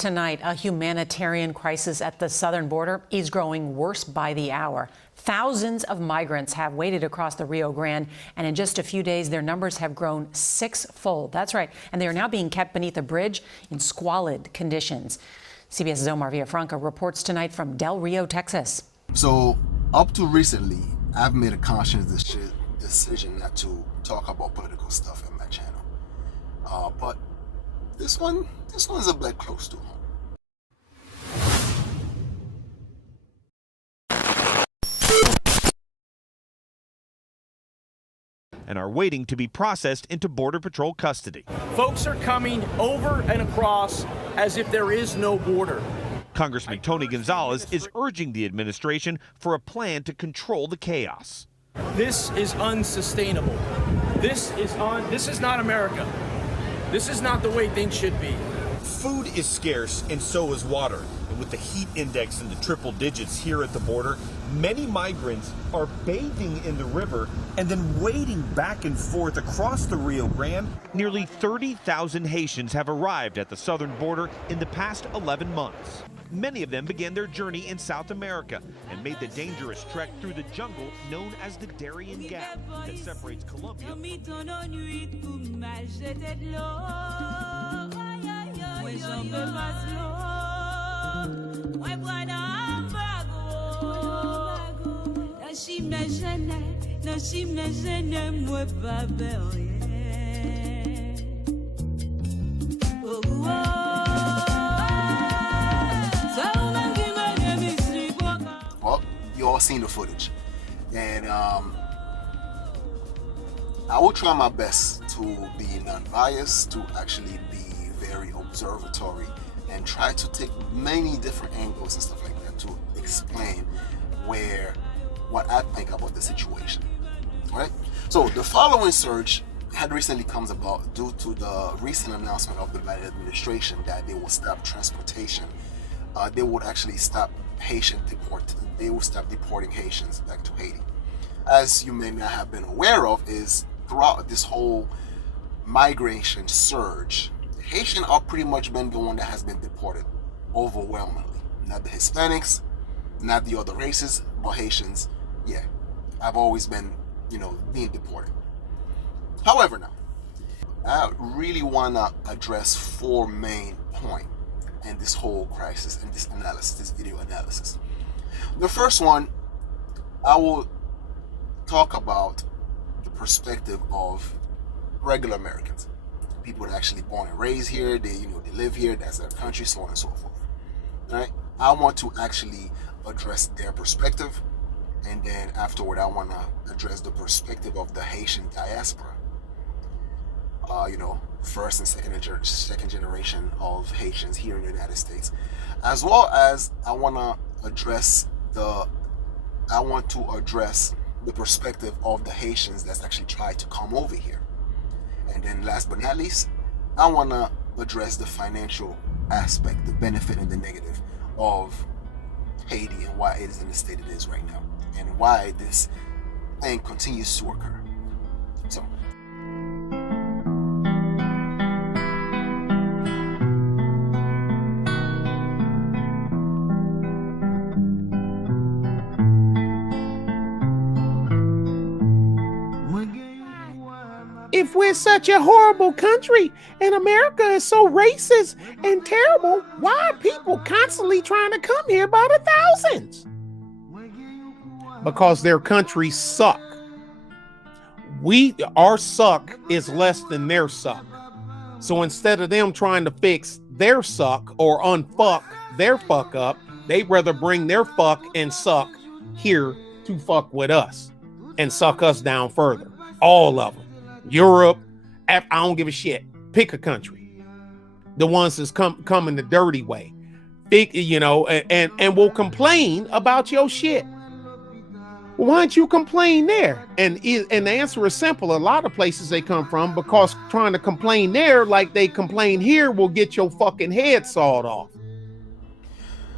Tonight, a humanitarian crisis at the southern border is growing worse by the hour. Thousands of migrants have waded across the Rio Grande, and in just a few days, their numbers have grown sixfold. That's right. And they are now being kept beneath a bridge in squalid conditions. CBS's Omar Villafranca reports tonight from Del Rio, Texas. So, up to recently, I've made a conscious decision not to talk about political stuff on my channel. But this one's a bit close to home. And are waiting to be processed into Border Patrol custody. Folks are coming over and across as if there is no border. Congressman Tony Gonzalez is urging the administration for a plan to control the chaos. This is unsustainable. This is not America. This is not the way things should be. Food is scarce and so is water. And with the heat index in the triple digits here at the border, many migrants are bathing in the river and then wading back and forth across the Rio Grande. Nearly 30,000 Haitians have arrived at the southern border in the past 11 months. Many of them began their journey in South America and made the dangerous trek through the jungle known as the Darien Gap that separates Colombia from Well, you all seen the footage, and I will try my best to be non-biased, to actually be very observatory, and try to take many different angles and stuff like that to explain what I think about the situation. All right. So the following surge had recently comes about due to the recent announcement of the Biden administration that they will stop transportation. They would actually stop they will stop deporting Haitians back to Haiti. As you may not have been aware of, is throughout this whole migration surge, Haitians are pretty much been the one that has been deported overwhelmingly. Not the Hispanics, not the other races, but Haitians, yeah, I've always been, being deported. However, now, I really want to address 4 main points in this whole crisis and this video analysis. The first one, I will talk about the perspective of regular Americans, people that are actually born and raised here. They live here. That's their country, so on and so forth. All right. I want to actually address their perspective, and then afterward, I want to address the perspective of the Haitian diaspora. First and second generation of Haitians here in the United States, as well as I want to address the perspective of the Haitians that's actually tried to come over here. And then last but not least, I want to address the financial aspect, the benefit and the negative of Haiti and why it is in the state it is right now, and why this thing continues to occur. So, if we're such a horrible country and America is so racist and terrible, why are people constantly trying to come here by the thousands? Because their countries suck. Our suck is less than their suck. So instead of them trying to fix their suck or unfuck their fuck up, they'd rather bring their fuck and suck here to fuck with us and suck us down further. All of them. Europe, I don't give a shit. Pick a country. The ones that's coming the dirty way. And will complain about your shit. Why don't you complain there? And the answer is simple. A lot of places they come from, because trying to complain there like they complain here will get your fucking head sawed off.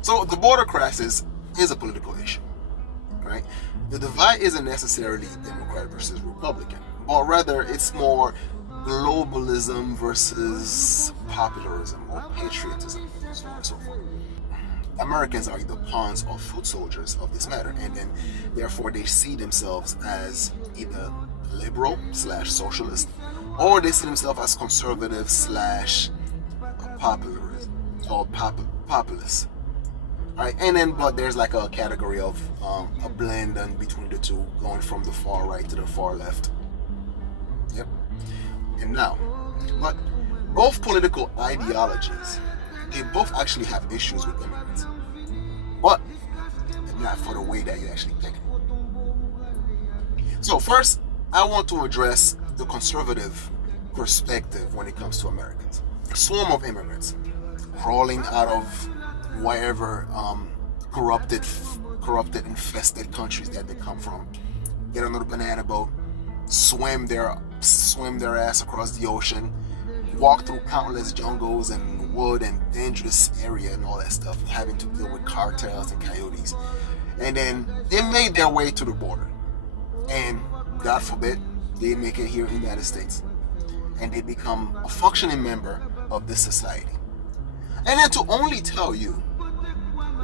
So the border crisis is a political issue, right? The divide isn't necessarily Democrat versus Republican, but rather it's more globalism versus popularism or patriotism, so on and so forth. Americans are either pawns or foot soldiers of this matter, and then therefore they see themselves as either liberal / socialist, or they see themselves as conservative / popularist or populist. Right, and then but there's like a category of a blend in between the two, going from the far right to the far left. Yep. And now, but both political ideologies, they both actually have issues with immigrants, but not for the way that you actually think. So first, I want to address the conservative perspective when it comes to Americans. A swarm of immigrants crawling out of wherever corrupted, infested countries that they come from, get on a banana boat, swim their ass across the ocean, walk through countless jungles and wood and dangerous area and all that stuff, having to deal with cartels and coyotes, and then they made their way to the border, and God forbid they make it here in the United States, and they become a functioning member of this society. And then to only tell you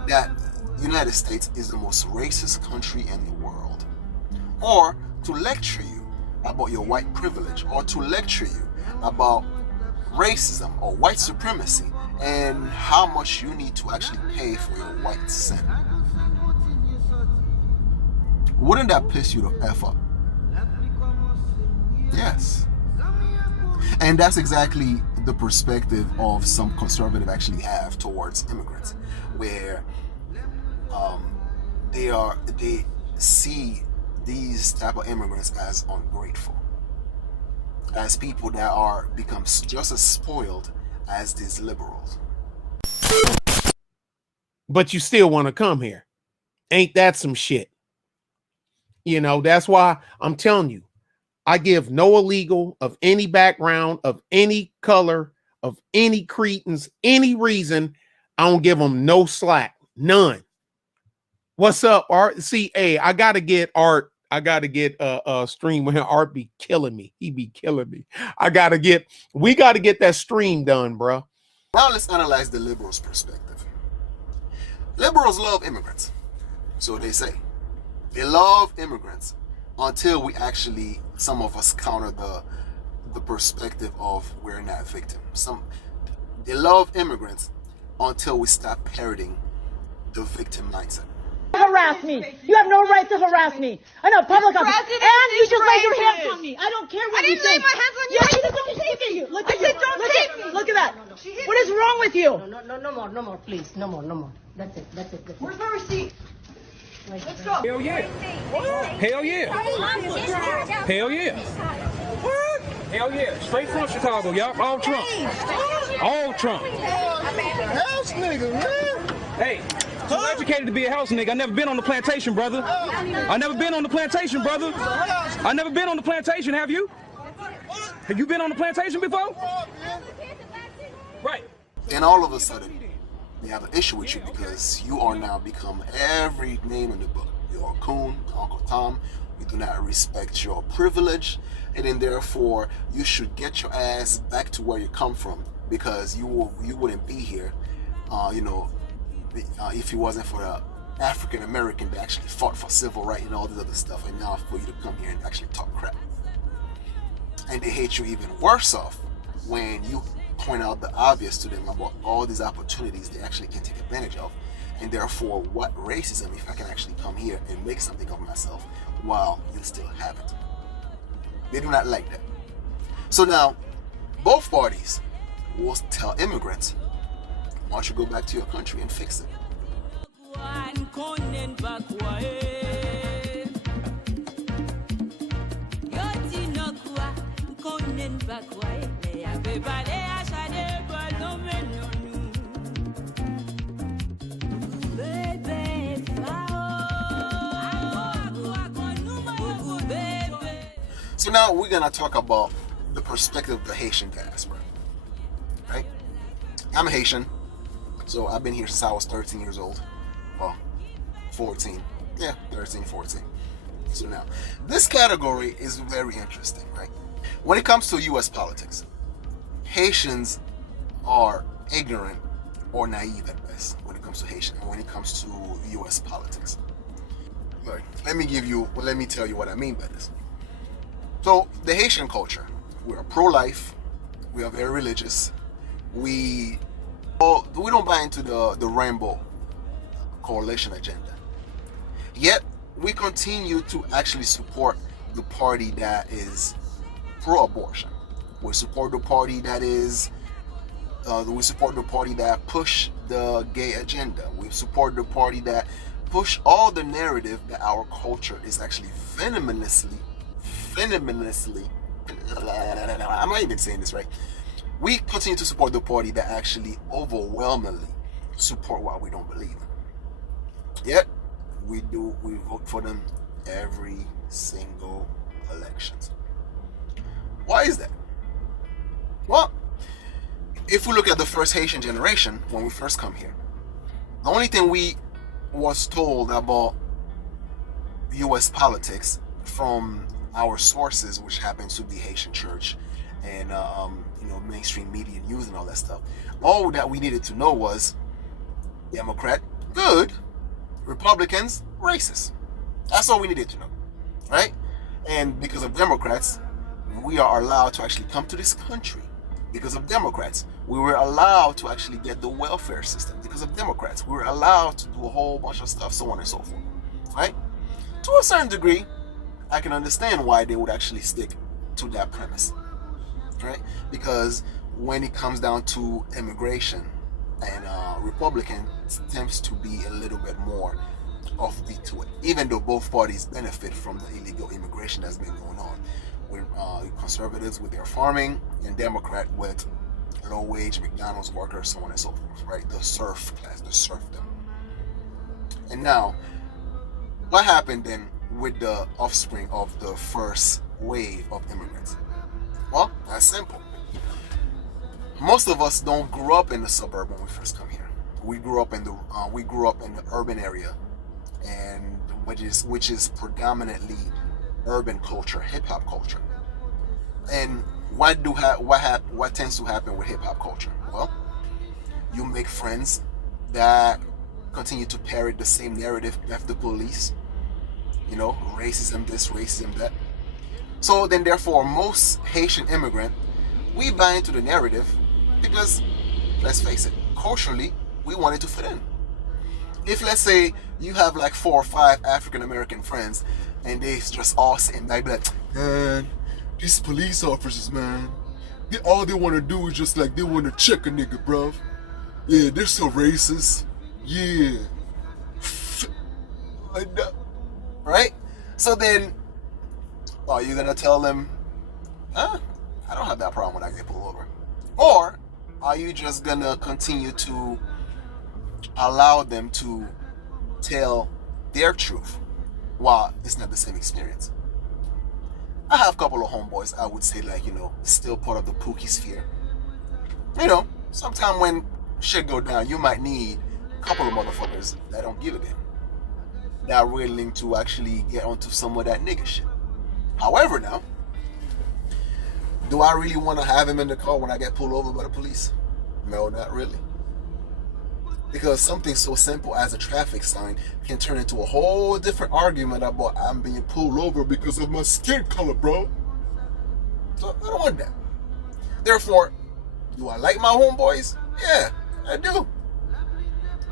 that the United States is the most racist country in the world, or to lecture you about your white privilege, or to lecture you about racism or white supremacy and how much you need to actually pay for your white sin. Wouldn't that piss you the F up? Yes. And that's exactly the perspective of some conservative actually have towards immigrants, where they see these type of immigrants as ungrateful, as people that are become just as spoiled as these liberals. But you still want to come here. Ain't that some shit? You know, that's why I'm telling you, I give no illegal of any background, of any color, of any cretins, any reason. I don't give them no slack. None. What's up, Art? See, hey, I gotta get Art. I gotta get a stream with him. Art be killing me. He be killing me. We gotta get that stream done, bro. Now let's analyze the liberals' perspective. Liberals love immigrants, so they say. They love immigrants until we actually, some of us counter the perspective of we're not victims. They love immigrants until we stop parroting the victim mindset. Harass me. You have no right to harass me. I know, public office. And you should lay your hands on me. I don't care what you think. I didn't lay my hands on you. Yes, you did. Look at you. Look at you. Don't take me. Look at that. What is wrong with you? No more, please. No more. That's it. Where's my receipt? Let's go. Hell yeah. Hell yeah. Hell yeah. What? Hell yeah. Straight from Chicago, y'all. All Trump. All Trump. House nigga, man. Hey, too educated to be a house nigga. I never been on the plantation, brother. I never been on the plantation, brother. I never been on the plantation, have you? Have you been on the plantation before? Right. Then all of a sudden, they have an issue with you because you are now become every name in the book. You're a coon, Uncle Tom. We do not respect your privilege, and then therefore you should get your ass back to where you come from, because you wouldn't be here, if it wasn't for the African American that actually fought for civil rights and all this other stuff, and now for you to come here and actually talk crap. And they hate you even worse off when you point out the obvious to them about all these opportunities they actually can take advantage of, and therefore what racism if I can actually come here and make something of myself while you still haven't. They do not like that. So now both parties will tell immigrants, why don't you go back to your country and fix it? So now we're gonna talk about the perspective of the Haitian diaspora, right? I'm Haitian, so I've been here since I was 13 years old. Well, 14. Yeah, 13, 14. So now, this category is very interesting, right? When it comes to U.S. politics, Haitians are ignorant or naive at best when it comes to U.S. politics. Look, let me tell you what I mean by this. So the Haitian culture, we are pro-life, we are very religious, we don't buy into the Rainbow Coalition agenda. Yet we continue to actually support the party that is pro-abortion. We support the party that push the gay agenda. We support the party that push all the narrative that our culture is actually venomously, I'm not even saying this right. We continue to support the party that actually overwhelmingly support what we don't believe in. Yet, we vote for them every single elections. Why is that? Well, if we look at the first Haitian generation, when we first come here, the only thing we was told about U.S. politics from our sources, which happens to be Haitian church and mainstream media news and all that stuff, all that we needed to know was Democrat, good, Republicans, racist. That's all we needed to know, right? And because of Democrats, we are allowed to actually come to this country. Because of Democrats, we were allowed to actually get the welfare system. Because of Democrats, we were allowed to do a whole bunch of stuff, so on and so forth, right? To a certain degree, I can understand why they would actually stick to that premise, right? Because when it comes down to immigration, and Republicans tends to be a little bit more offbeat to it, even though both parties benefit from the illegal immigration that's been going on. With conservatives with their farming, and Democrat with low-wage McDonald's workers, so on and so forth, right? The serf class, the serfdom. And now, what happened then with the offspring of the first wave of immigrants? Well, that's simple. Most of us don't grow up in the suburb when we first come here. We grew up in the urban area, and which is predominantly urban culture, hip hop culture. And what tends to happen with hip hop culture? Well, you make friends that continue to parrot the same narrative, F the police, racism this, racism that. So then therefore most Haitian immigrant, we buy into the narrative because, let's face it, culturally we wanted to fit in. If let's say you have like 4 or 5 African American friends and they just all sitting back like, man, these police officers, man, all they want to do is just like, they want to check a nigga, bruv. Yeah, they're so racist. Yeah. Like that. Right? So then, are you gonna tell them, I don't have that problem when I get pulled over? Or are you just gonna continue to allow them to tell their truth while it's not the same experience? I have a couple of homeboys, I would say, like, still part of the Pookie sphere. Sometime when shit go down, you might need a couple of motherfuckers that don't give a damn, that are willing to actually get onto some of that nigga shit. However, now, do I really want to have him in the car when I get pulled over by the police? No, not really. Because something so simple as a traffic sign can turn into a whole different argument about I'm being pulled over because of my skin color, bro. So I don't want that. Therefore, do I like my homeboys? Yeah, I do.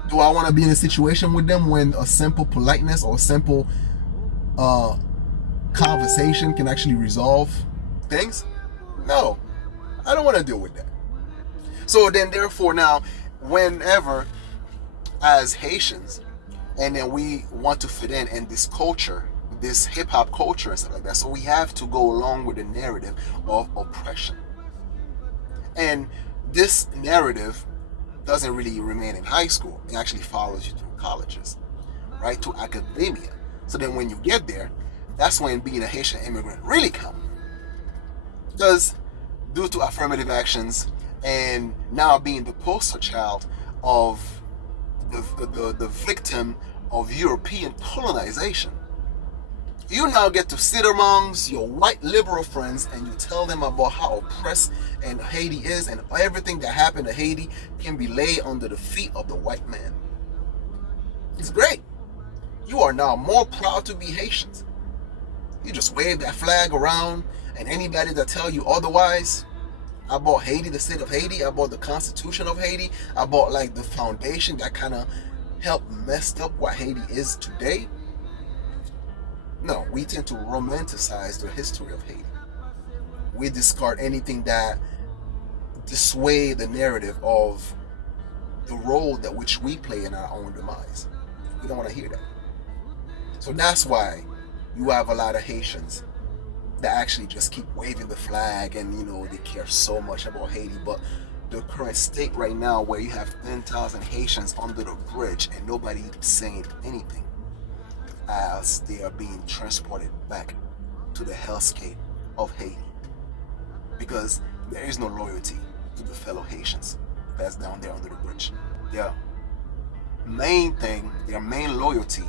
Do I want to be in a situation with them when a simple politeness or a simple conversation can actually resolve things? No, I don't want to deal with that. So then therefore now, whenever as Haitians, and then we want to fit in this culture, this hip-hop culture and stuff like that, so we have to go along with the narrative of oppression. And this narrative doesn't really remain in high school. It actually follows you through colleges, right, to academia. So then when you get there, that's when being a Haitian immigrant really counts. Because due to affirmative actions and now being the poster child of the victim of European colonization, You now get to sit amongst your white liberal friends and you tell them about how oppressed and Haiti is, and everything that happened to Haiti can be laid under the feet of the white man. It's great. You are now more proud to be Haitians. You just wave that flag around, and anybody that tell you otherwise about Haiti, the state of Haiti, about the Constitution of Haiti, about like the foundation that kind of helped messed up what Haiti is today. No, we tend to romanticize the history of Haiti. We discard anything that dissuade the narrative of the role that which we play in our own demise. We don't want to hear that. So that's why you have a lot of Haitians that actually just keep waving the flag, and they care so much about Haiti. But the current state right now, where you have 10,000 Haitians under the bridge and nobody saying anything, as they are being transported back to the hellscape of Haiti, because there is no loyalty to the fellow Haitians that's down there under the bridge. Their main loyalty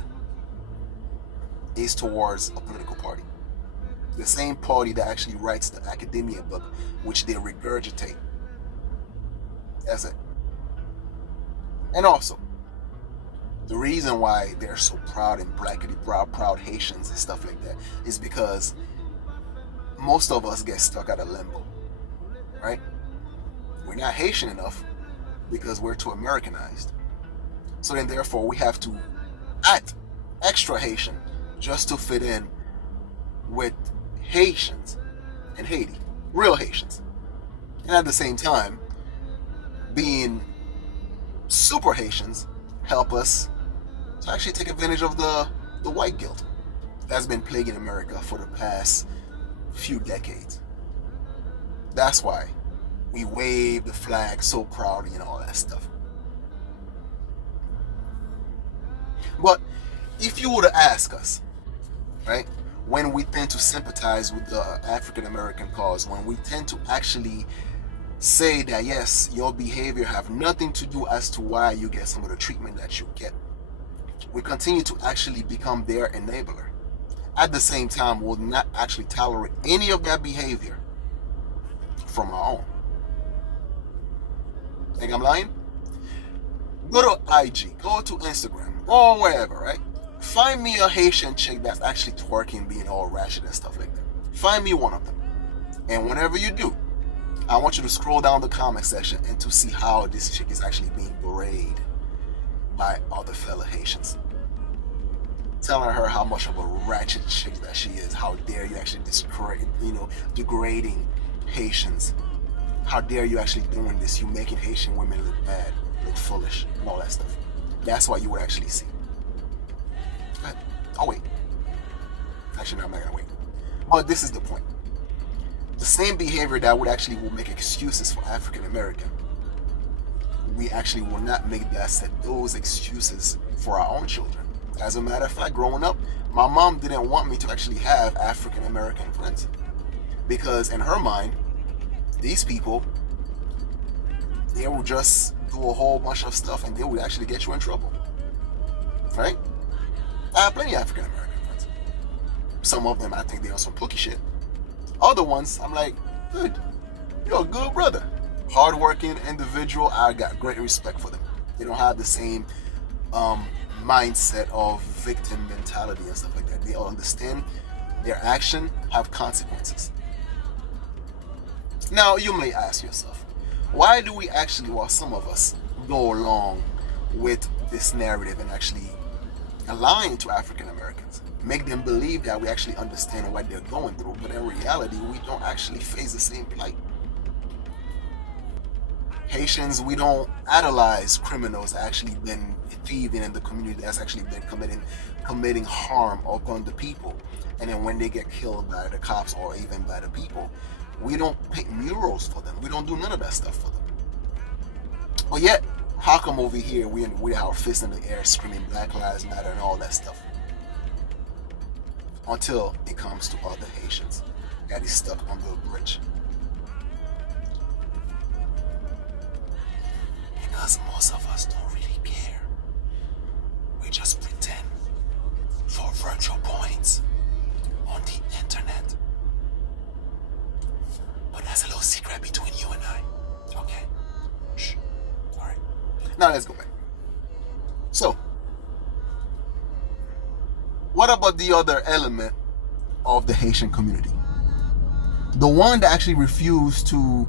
is towards a political party. The same party that actually writes the academia book, which they regurgitate. That's it. And also, the reason why they're so proud and proud Haitians and stuff like that is because most of us get stuck at a limbo, right? We're not Haitian enough because we're too Americanized. So then therefore we have to act extra Haitian just to fit in with Haitians in Haiti, real Haitians. And at the same time, being super Haitians help us to actually take advantage of the white guilt that's been plaguing America for the past few decades. That's why we wave the flag so proudly and all that stuff. But if you were to ask us, right, when we tend to sympathize with the African American cause, when we tend to actually say that yes, your behavior have nothing to do as to why you get some of the treatment that you get, we continue to actually become their enabler. At the same time, we'll not actually tolerate any of that behavior from our own. Think I'm lying? Go to IG, go to Instagram, or wherever, right? Find me a Haitian chick that's actually twerking, being all ratchet and stuff like that. Find me one of them. And whenever you do, I want you to scroll down the comment section and to see how this chick is actually being berated by other fellow Haitians. Telling her how much of a ratchet chick that she is. How dare you actually degrading Haitians. How dare you actually doing this? You making Haitian women look bad, look foolish, and all that stuff. That's what you would actually see. I'll wait. Actually, no, I'm not gonna wait. But this is the point. The same behavior that would actually will make excuses for African American, we actually will not make those excuses for our own children. As a matter of fact, growing up, my mom didn't want me to actually have African American friends, because in her mind, these people, they will just do a whole bunch of stuff and they would actually get you in trouble, right? I have plenty of African American friends. Some of them, I think they are some pookie shit. Other ones, I'm like, dude, you're a good brother. Hardworking individual, I got great respect for them. They don't have the same mindset of victim mentality and stuff like that. They all understand their action have consequences. Now, you may ask yourself, why do we actually, well, some of us go along with this narrative and actually align to African Americans, make them believe that we actually understand what they're going through, but in reality, we don't actually face the same plight. Haitians, we don't idolize criminals that actually been thieving in the community, that's actually been committing harm upon the people. And then when they get killed by the cops or even by the people, we don't paint murals for them. We don't do none of that stuff for them. But yet, how come over here we with our fists in the air screaming Black Lives Matter and all that stuff? Until it comes to other Haitians that is stuck on the bridge. Because most of us don't really care. We just pretend for virtual points. Now let's go back. So, what about the other element of the Haitian community? The one that actually refused to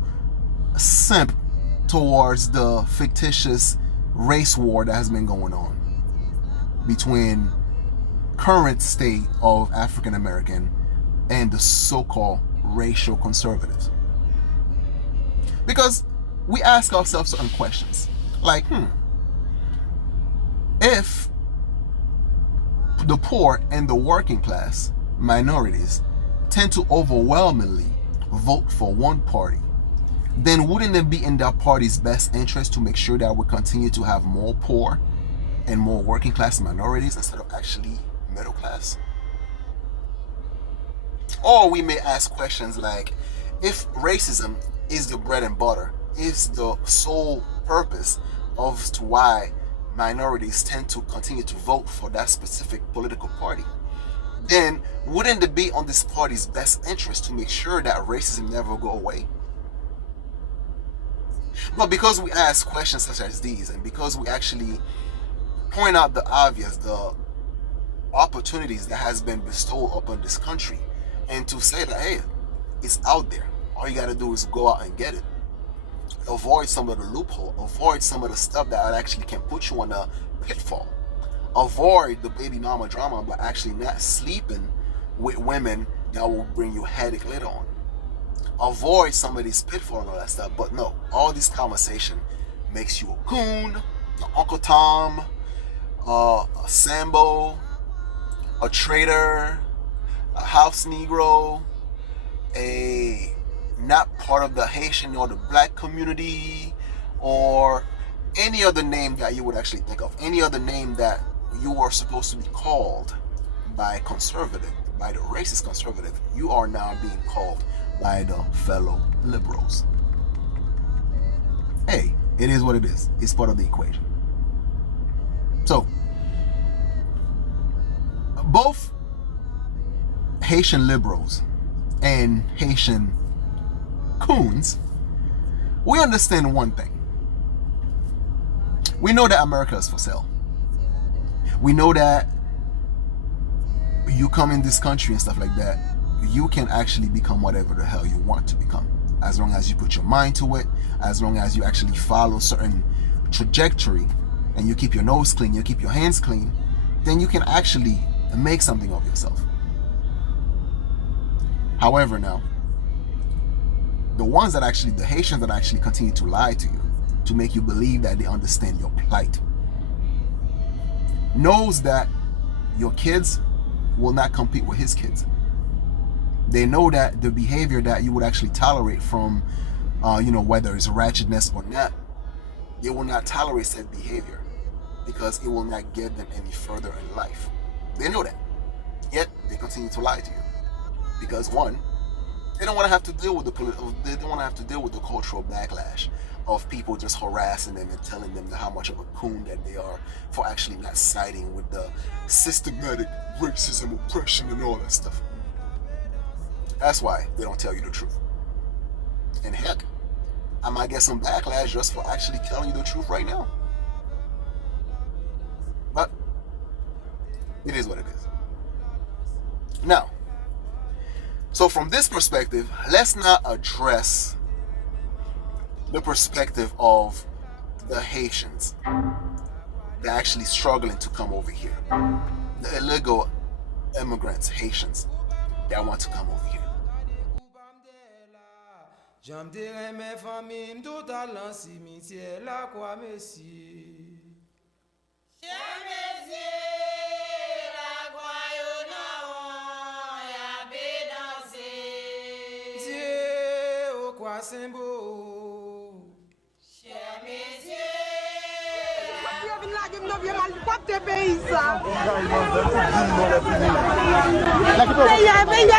simp towards the fictitious race war that has been going on between current state of African American and the so-called racial conservatives. Because we ask ourselves certain questions like, if the poor and the working class minorities tend to overwhelmingly vote for one party, then wouldn't it be in that party's best interest to make sure that we continue to have more poor and more working class minorities instead of actually middle class? Or we may ask questions like, if racism is the bread and butter, is the sole purpose of to why minorities tend to continue to vote for that specific political party, then wouldn't it be on this party's best interest to make sure that racism never go away? But because we ask questions such as these, and because we actually point out the obvious, the opportunities that has been bestowed upon this country, and to say that, hey, it's out there, all you gotta do is go out and get it. Avoid some of the loophole, avoid some of the stuff that actually can put you on a pitfall. Avoid the baby mama drama by actually not sleeping with women that will bring you headache later on. Avoid some of these pitfalls and all that stuff. But no, all this conversation makes you a coon, an Uncle Tom, a Sambo, a traitor, a house Negro, a not part of the Haitian or the black community, or any other name that you would actually think of, any other name that you are supposed to be called by conservative, by the racist conservative, you are now being called by the fellow liberals. Hey, it is what it is. It's part of the equation. So, both Haitian liberals and Haitian coons, we understand one thing. We know that America is for sale. We know that you come in this country and stuff like that, you can actually become whatever the hell you want to become, as long as you put your mind to it, as long as you actually follow certain trajectory and you keep your nose clean, you keep your hands clean, then you can actually make something of yourself. However, now, the ones that actually, the Haitians that actually continue to lie to you, to make you believe that they understand your plight, knows that your kids will not compete with his kids. They know that the behavior that you would actually tolerate from, whether it's ratchetness or not, they will not tolerate said behavior because it will not get them any further in life. They know that. Yet, they continue to lie to you. Because one, they don't want to have to deal with they don't want to have to deal with the cultural backlash of people just harassing them and telling them how much of a coon that they are for actually not siding with the systematic racism, oppression, and all that stuff. That's why they don't tell you the truth. And heck, I might get some backlash just for actually telling you the truth right now. But it is what it is. Now, so from this perspective, let's not address the perspective of the Haitians that are actually struggling to come over here. The illegal immigrants, Haitians, that want to come over here.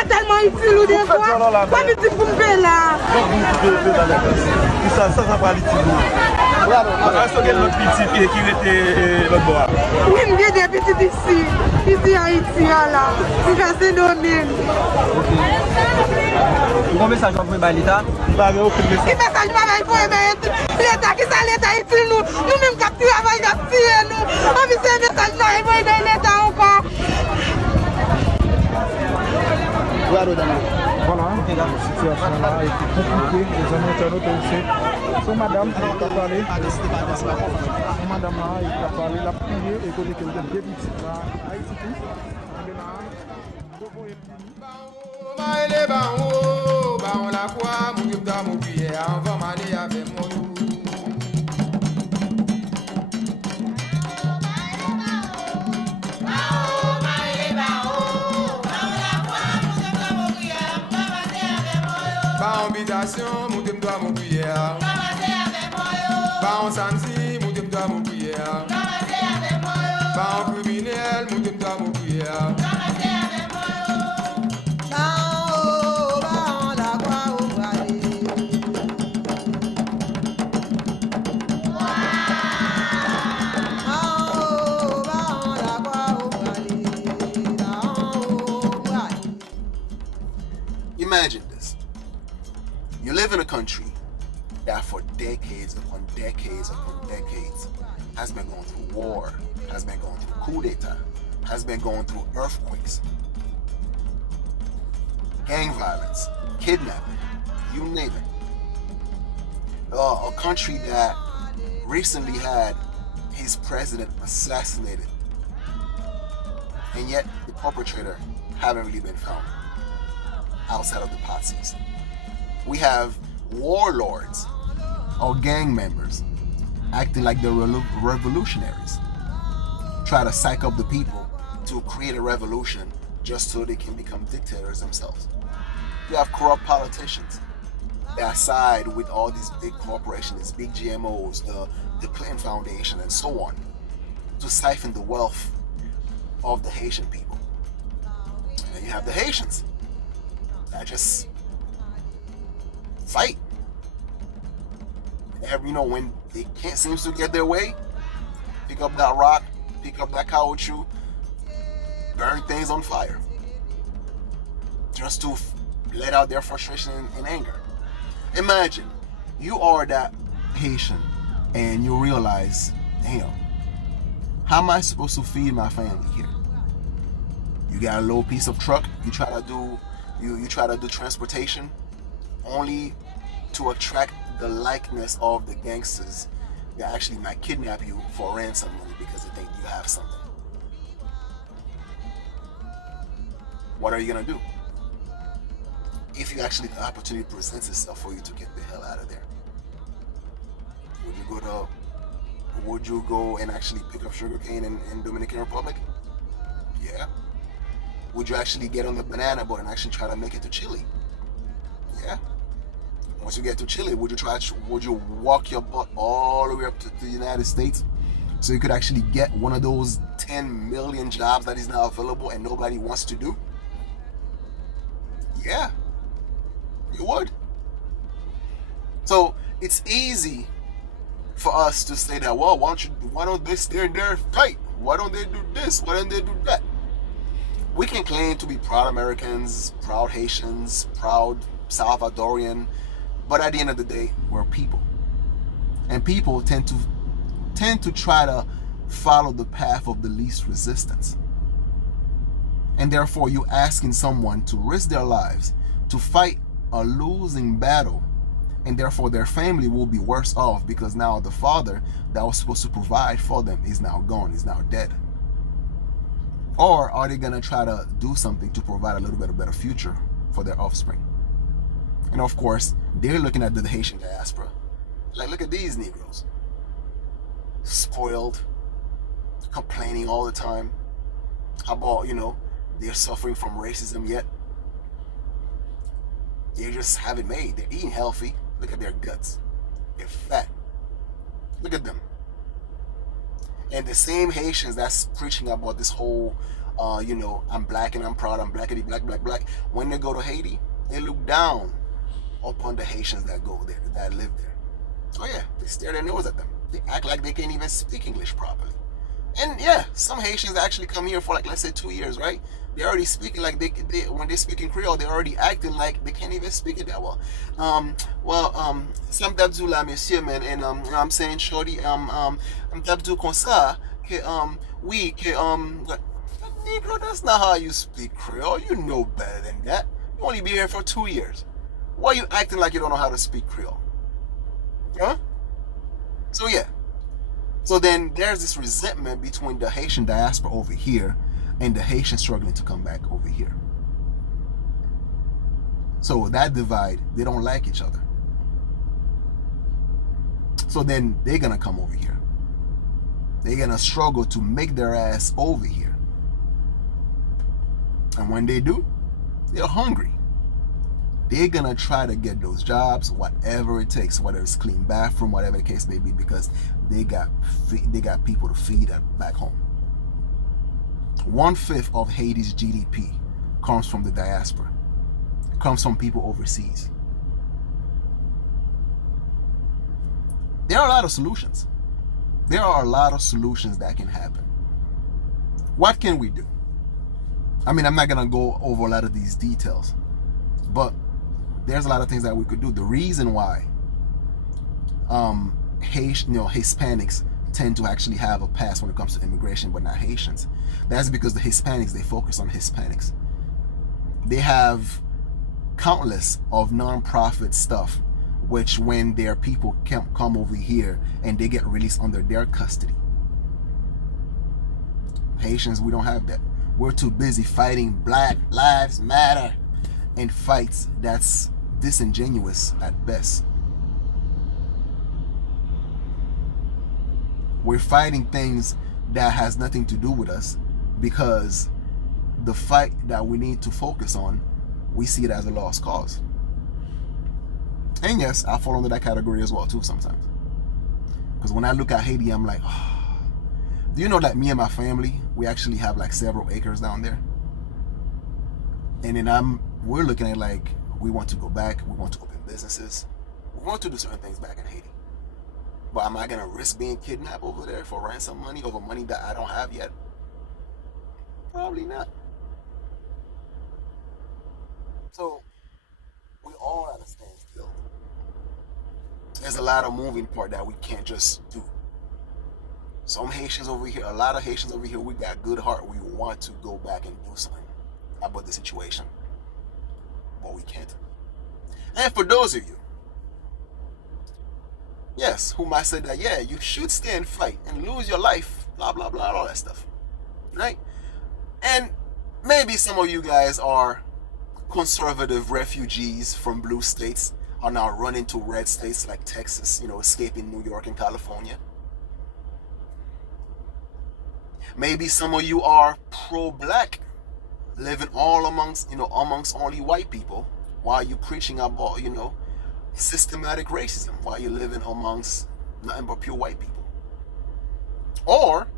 tellement utile ou des fois. Pas de pour me là. Ça va l'utile. Aso gen lot piti ki rete lot bo a. Oui, mwen gen de petit ici. Ici Haïti, là. Mwen kase domen. Yon mesaj wap mwen bay l'Etat? Ba gen okun mesaj. Ki mesaj mwen bay pou l'Etat? Ki sa l'Etat itil nou? Nou menm kap ti avan kap tiye nou. An mi se mesaj nan yon de l'Etat ankon. Voilà, la situation là est compliquée, les amis internautes aussi. So madame, qui a parlé, madame là, il a parlé, la prière et qu'on est quelqu'un de début là, Haïti tout. On la croix, mon Dieu, dans mon pied, on va m'aller avec mon loup. Ba habitation, mon Dieu, doit mon prière. Ba en samedi, mon Dieu, doit mon prière. Ba en criminel, mon Dieu, doit mon prière. Imagine this. You live in a country that for decades upon decades upon decades has been going through war, has been going through coup d'etat, has been going through earthquakes, gang violence, kidnapping, you name it. A country that recently had his president assassinated, and yet the perpetrator haven't really been found outside of the Patsies. We have warlords or gang members acting like they're revolutionaries, try to psych up the people to create a revolution just so they can become dictators themselves. You have corrupt politicians that side with all these big corporations, these big GMOs, the Clinton Foundation, and so on, to siphon the wealth of the Haitian people. And then you have the Haitians that just fight. You know, when they can't seem to get their way, pick up that rock, pick up that caoutchouc, burn things on fire, just to let out their frustration and anger. Imagine you are that Haitian and you realize, damn, how am I supposed to feed my family here? You got a little piece of truck, you try to do transportation only to attract the likeness of the gangsters that actually might kidnap you for ransom money because they think you have something. What are you gonna do if you actually, the opportunity presents itself for you to get the hell out of there? Would you go and actually pick up sugarcane in Dominican Republic? Yeah. Would you actually get on the banana boat and actually try to make it to Chile? Yeah. Once you get to Chile, would you walk your butt all the way up to the United States so you could actually get one of those 10 million jobs that is now available and nobody wants to do? Yeah, you would. So it's easy for us to say that, well, why don't they stay there and fight? Why don't they do this? Why don't they do that? We can claim to be proud Americans, proud Haitians, proud Salvadorian, but at the end of the day, we're people. And people tend to try to follow the path of the least resistance. And therefore, you asking someone to risk their lives to fight a losing battle, and therefore their family will be worse off because now the father that was supposed to provide for them is now gone, is now dead. Or are they gonna try to do something to provide a little bit of better future for their offspring? And of course, they're looking at the Haitian diaspora. Like, look at these Negroes. Spoiled, complaining all the time about, they're suffering from racism yet. They just have it made. They're eating healthy. Look at their guts. They're fat. Look at them. And the same Haitians that's preaching about this whole, I'm black and I'm proud, I'm blackity black, black, black. When they go to Haiti, they look down upon the Haitians that go there, that live there. Oh yeah, they stare their nose at them. They act like they can't even speak English properly. And yeah, some Haitians actually come here for like, let's say 2 years, right? They're already speaking like they when they speak in Creole, they're already acting like they can't even speak it that well. Sam d'abdou la monsieur, man, and I'm saying, shorty, I'm d'abdou comme ça, que oui, que Negro, that's not how you speak Creole. You know better than that. You only be here for 2 years. Why are you acting like you don't know how to speak Creole? Huh? So yeah. So then there's this resentment between the Haitian diaspora over here and the Haitians struggling to come back over here. So that divide, they don't like each other. So then they're gonna come over here. They're gonna struggle to make their ass over here. And when they do, they're hungry. They're gonna try to get those jobs, whatever it takes, whether it's clean bathroom, whatever the case may be, because they got people to feed back home. 1/5 of Haiti's GDP comes from the diaspora. It comes from people overseas. There are a lot of solutions. There are a lot of solutions that can happen. What can we do? I mean, I'm not gonna go over a lot of these details, but there's a lot of things that we could do. The reason why Hispanics tend to actually have a pass when it comes to immigration, but not Haitians, that's because the Hispanics, they focus on Hispanics. They have countless of non-profit stuff, which when their people come over here and they get released under their custody. Haitians, we don't have that. We're too busy fighting Black Lives Matter and fights that's disingenuous at best. We're fighting things that has nothing to do with us because the fight that we need to focus on, we see it as a lost cause. And yes, I fall under that category as well too sometimes. Because when I look at Haiti, I'm like, oh. Do you know that me and my family, we actually have like several acres down there? And then we're looking at like, we want to go back, we want to open businesses, we want to do certain things back in Haiti. But am I gonna risk being kidnapped over there for ransom money, over money that I don't have yet? Probably not. So we all gotta stand still. There's a lot of moving part that we can't just do. Some Haitians over here, a lot of Haitians over here, we got good heart. We want to go back and do something about the situation, but we can't. And for those of you, yes, who might say that, yeah, you should stay and fight and lose your life, blah, blah, blah, all that stuff, right? And maybe some of you guys are conservative refugees from blue states, are now running to red states like Texas, escaping New York and California. Maybe some of you are pro-black, living all amongst only white people, while you're preaching about, systematic racism, while you're living amongst nothing but pure white people. Or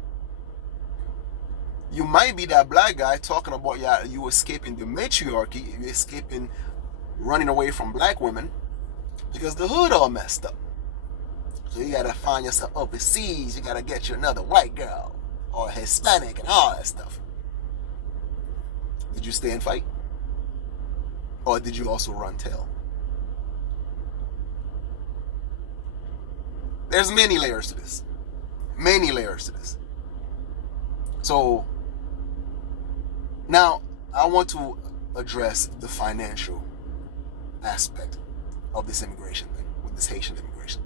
you might be that black guy talking about, yeah, you escaping the matriarchy, you escaping running away from black women because the hood all messed up. So you gotta find yourself overseas, you gotta get you another white girl or Hispanic and all that stuff. Did you stay and fight? Or did you also run tail? There's many layers to this. Many layers to this. So now I want to address the financial aspect of this immigration thing, with this Haitian immigration.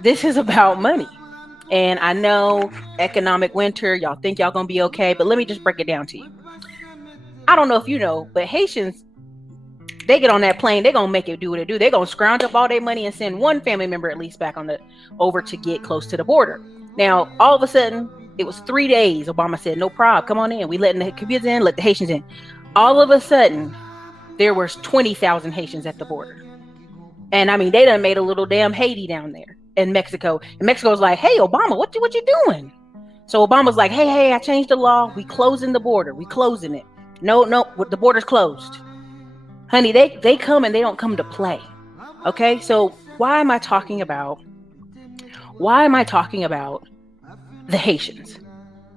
This is about money. And I know economic winter, y'all think y'all gonna be okay, but let me just break it down to you. I don't know if you know, but Haitians, they get on that plane, they're gonna make it do what it do. They're gonna scrounge up all their money and send one family member at least back over to get close to the border. Now, all of a sudden, it was 3 days. Obama said, no problem, come on in. We letting the Cubans in, let the Haitians in. All of a sudden, there was 20,000 Haitians at the border. And I mean, they done made a little damn Haiti down there in Mexico. And Mexico's like, hey, Obama, what you doing? So Obama's like, hey, I changed the law. We closing the border. We closing it. No, the border's closed. Honey, they come and they don't come to play. Okay, so why am I talking about the Haitians?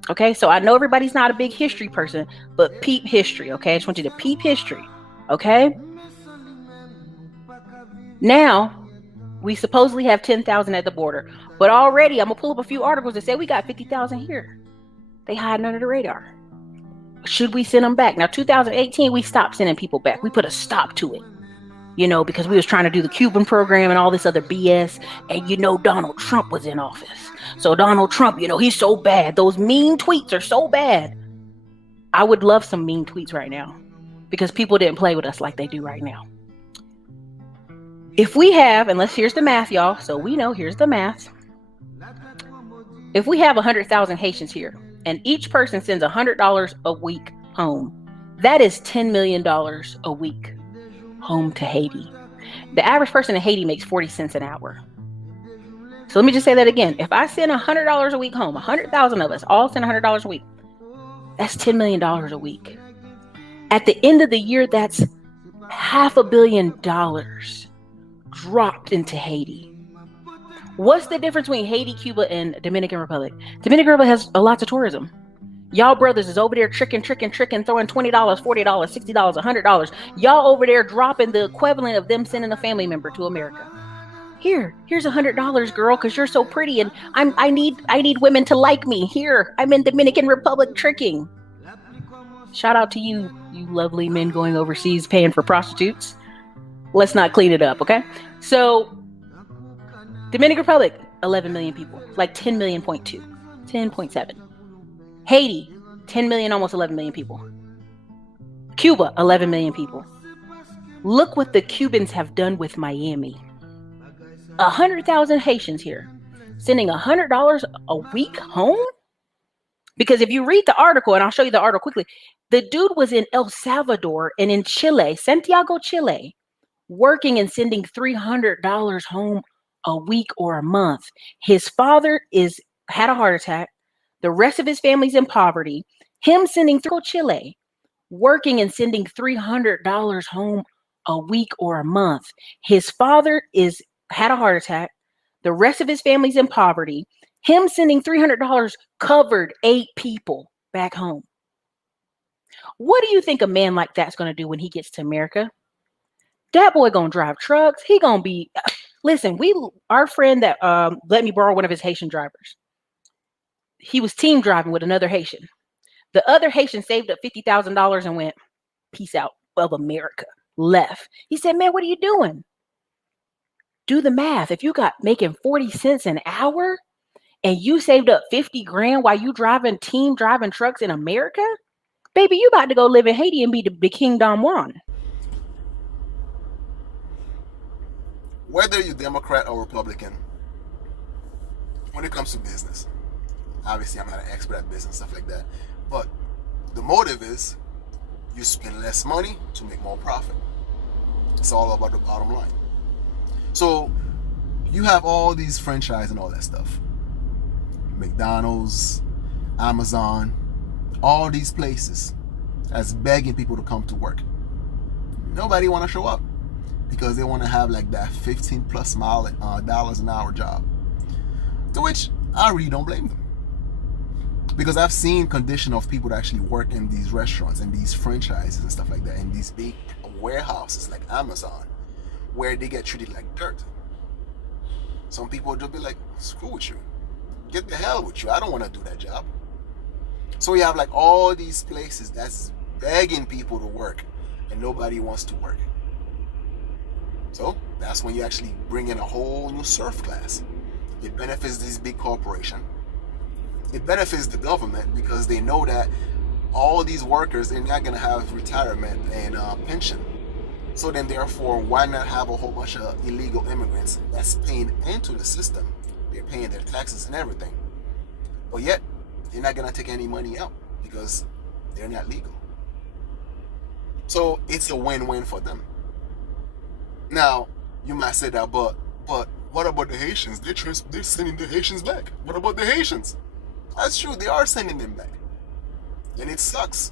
Okay, so I know everybody's not a big history person, but peep history, okay? I just want you to peep history, okay? Now, we supposedly have 10,000 at the border, but already I'm gonna pull up a few articles that say we got 50,000 here. They hiding under the radar. Should we send them back? Now, 2018, we stopped sending people back. We put a stop to it, because we was trying to do the Cuban program and all this other BS. And Donald Trump was in office. So Donald Trump, he's so bad. Those mean tweets are so bad. I would love some mean tweets right now because people didn't play with us like they do right now. If we have, here's the math, y'all. So we know, here's the math. If we have 100,000 Haitians here, and each person sends $100 a week home, that is $10 million a week home to Haiti. The average person in Haiti makes 40 cents an hour. So let me just say that again. If I send $100 a week home, 100,000 of us all send $100 a week, that's $10 million a week. At the end of the year, that's $500 million dropped into Haiti. What's the difference between Haiti, Cuba, and Dominican Republic? Dominican Republic has a lot of tourism. Y'all brothers is over there tricking, throwing $20, $40, $60, $100. Y'all over there dropping the equivalent of them sending a family member to America. Here's $100, girl, because you're so pretty, and I need women to like me. Here, I'm in Dominican Republic tricking. Shout out to you lovely men going overseas paying for prostitutes. Let's not clean it up, okay? So, Dominican Republic, 11 million people, like 10.7. Haiti, 10 million, almost 11 million people. Cuba, 11 million people. Look what the Cubans have done with Miami. 100,000 Haitians here, sending $100 a week home? Because if you read the article, and I'll show you the article quickly, the dude was in El Salvador and in Chile, Santiago, Chile, working and sending $300 home a week or a month. His father had a heart attack. The rest of his family's in poverty. Him sending through Chile, working and sending $300 home a week or a month. His father had a heart attack. The rest of his family's in poverty. Him sending $300 covered 8 people back home. What do you think a man like that's going to do when he gets to America? That boy going to drive trucks. He going to be... Listen, our friend that let me borrow one of his Haitian drivers. He was team driving with another Haitian. The other Haitian saved up $50,000 and went, peace out of America, left. He said, man, what are you doing? Do the math. If you got making 40 cents an hour and you saved up 50 grand while you driving trucks in America, baby, you about to go live in Haiti and be the King Don Juan. Whether you're Democrat or Republican, when it comes to business, obviously I'm not an expert at business, stuff like that, but the motive is you spend less money to make more profit. It's all about the bottom line. So you have all these franchise and all that stuff. McDonald's, Amazon, all these places that's begging people to come to work. Nobody want to show up because they want to have like that $15+ dollars an hour job. To which I really don't blame them. Because I've seen condition of people that actually work in these restaurants and these franchises and stuff like that, in these big warehouses like Amazon, where they get treated like dirt. Some people will just be like, screw with you. Get the hell with you. I don't want to do that job. So you have like all these places that's begging people to work, and nobody wants to work. So that's when you actually bring in a whole new serf class. It benefits these big corporations. It benefits the government because they know that all these workers, they're not going to have retirement and pension. So then therefore, why not have a whole bunch of illegal immigrants that's paying into the system? They're paying their taxes and everything. But yet, they're not going to take any money out because they're not legal. So it's a win-win for them. Now, you might say that, but what about the Haitians? They're sending the Haitians back. What about the Haitians? That's true, they are sending them back. And it sucks.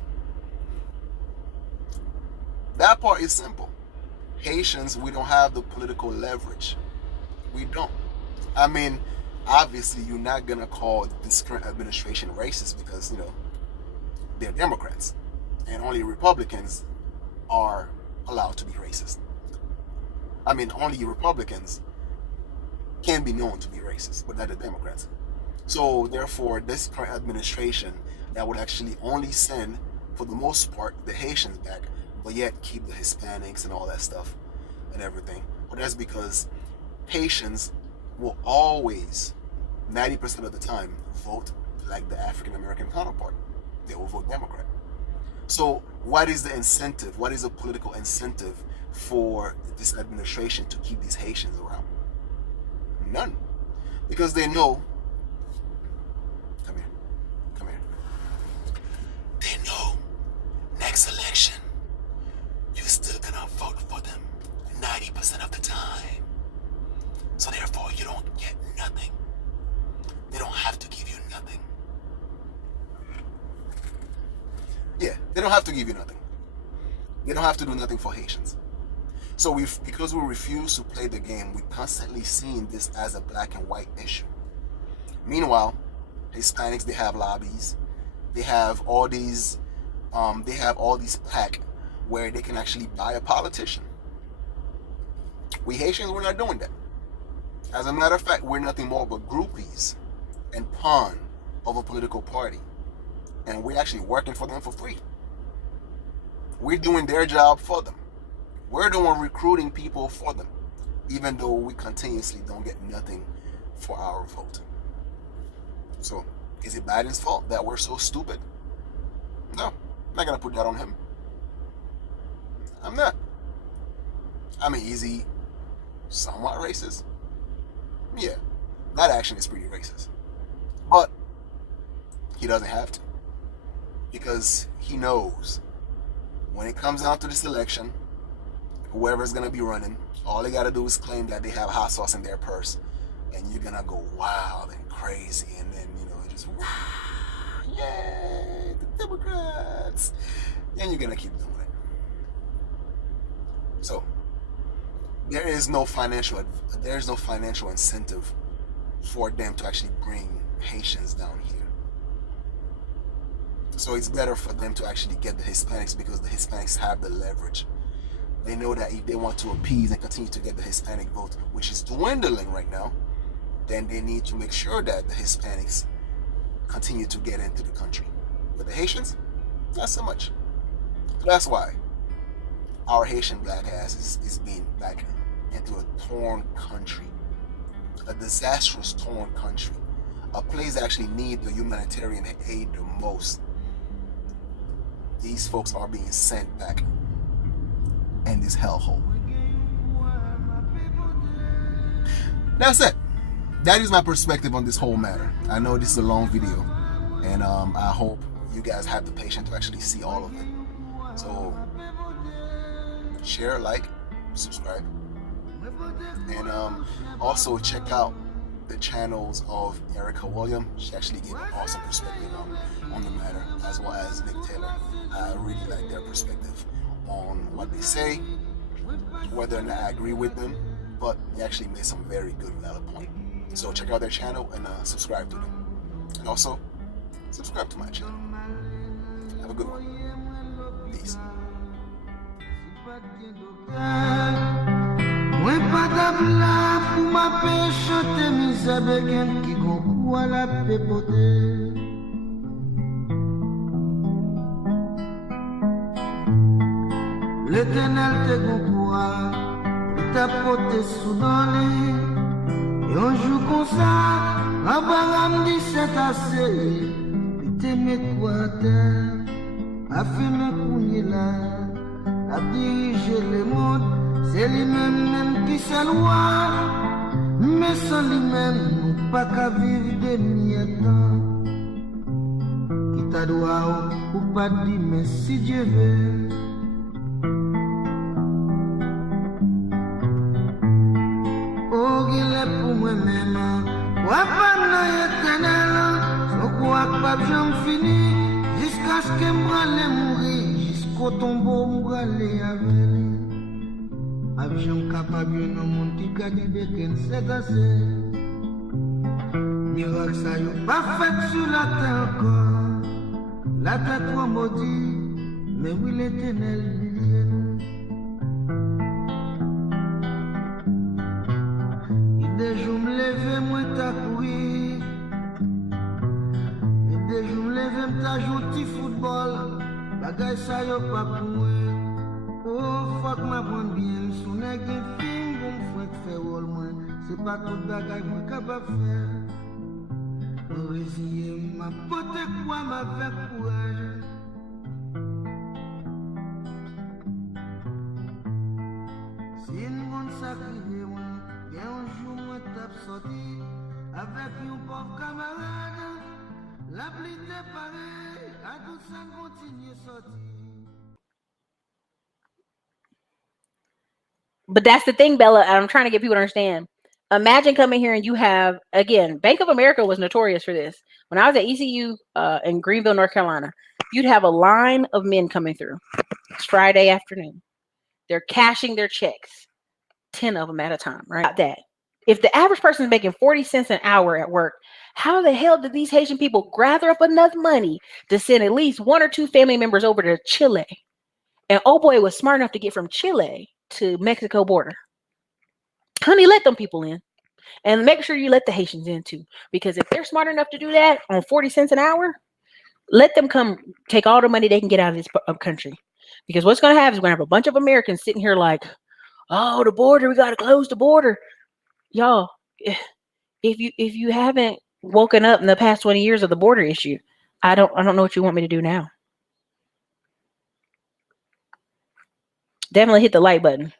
That part is simple. Haitians, we don't have the political leverage. We don't. I mean, obviously, you're not going to call this current administration racist because, you know, they're Democrats. And only Republicans are allowed to be racist. I mean, only Republicans can be known to be racist, but not the Democrats. So, therefore, this current administration that would actually only send, for the most part, the Haitians back, but yet keep the Hispanics and all that stuff and everything. Well, that's because Haitians will always, 90% of the time, vote like the African American counterpart. They will vote Democrat. So what is the incentive? What is the political incentive for this administration to keep these Haitians around? None. Because they know, come here. They know next election, you're still gonna vote for them 90% of the time. So therefore, you don't get nothing. They don't have to give you nothing. Yeah, they don't have to give you nothing. They don't have to do nothing for Haitians. So because we refuse to play the game, we constantly seeing this as a black and white issue. Meanwhile, Hispanics, they have lobbies. They have all these PAC where they can actually buy a politician. We Haitians, we're not doing that. As a matter of fact, we're nothing more but groupies and pawn of a political party. And we're actually working for them for free. We're doing their job for them. We're the one recruiting people for them, even though we continuously don't get nothing for our vote. So, is it Biden's fault that we're so stupid? No, I'm not gonna put that on him. I'm not. I mean, is he somewhat racist? Yeah, that action is pretty racist. But he doesn't have to. Because he knows when it comes down to this election, whoever's going to be running, all they got to do is claim that they have hot sauce in their purse, and you're going to go wild and crazy, and then, you know, just, yay, the Democrats, and you're going to keep doing it. So, there's no financial incentive for them to actually bring Haitians down here. So it's better for them to actually get the Hispanics because the Hispanics have the leverage. They know that if they want to appease and continue to get the Hispanic vote, which is dwindling right now, then they need to make sure that the Hispanics continue to get into the country. But the Haitians, not so much. So that's why our Haitian black ass is being back into a torn country, a disastrous torn country, a place that actually needs the humanitarian aid the most. These folks are being sent back in this hellhole. That's it. That is my perspective on this whole matter. I know this is a long video, and I hope you guys have the patience to actually see all of it. So share, like, subscribe, and also check out the channels of Erica Williams. She actually gave an awesome perspective on the matter, as well as Nick Taylor. I really like their perspective on what they say, whether or not I agree with them, but they actually made some very good valid point. So check out their channel and subscribe to them. And also, subscribe to my channel. Have a good one. Peace. Mwen pa tap la pou ma pe chante mize begen ki gon kou a la pe pote. l'Éternel te goncoua, t'a porté sous donné. Et un jour comme ça, Abraham dit c'est assez. Il te met quoi à terre, a fait me couiller là, a dirigé le monde. C'est lui-même qui s'est loi, mais sans lui-même, nous pas qu'à vivre des mi-temps. Qui t'a droit ou pas dit, mais si Dieu veut. Oh, il est pour moi-même, quoi pas l'éternel, sans quoi pas j'en finis, jusqu'à ce que moi les mourir, jusqu'au tombeau moi les avec. Avion capable de monter cadide qu'un c'est assez. Miracle ça y'a pas fait sur la terre encore. La terre toi maudit, mais oui l'Éternel milieu nous. Il des jours me lever moi t'as couru. Il des jours me lever m't'a joué petit football. Bagay ça y'a pas pour moi. Oh, fuck ma bonne bien, son nègre film, bon fouet fait rôle moins. C'est pas tout bagay moi capable faire. Résigner ma pote quoi m'avec courage. Si une bonne sacrifiée moi, bien un jour moi tape sorti avec un pauvre camarade. La pluie t'est pareille, à tout ça continue sortir. But that's the thing, Bella. I'm trying to get people to understand. Imagine coming here and you have, again, Bank of America was notorious for this. When I was at ECU in Greenville, North Carolina, you'd have a line of men coming through. It's Friday afternoon. They're cashing their checks, 10 of them at a time, right? That. If the average person is making 40 cents an hour at work, how the hell did these Haitian people gather up enough money to send at least 1 or 2 family members over to Chile? And oh boy was smart enough to get from Chile to Mexico border. Honey, let them people in. And make sure you let the Haitians in too. Because if they're smart enough to do that on 40 cents an hour, let them come take all the money they can get out of this country. Because what's going to happen is we're going to have a bunch of Americans sitting here like, oh, the border, we got to close the border. Y'all, if you haven't woken up in the past 20 years of the border issue, I don't know what you want me to do now. Definitely hit the like button.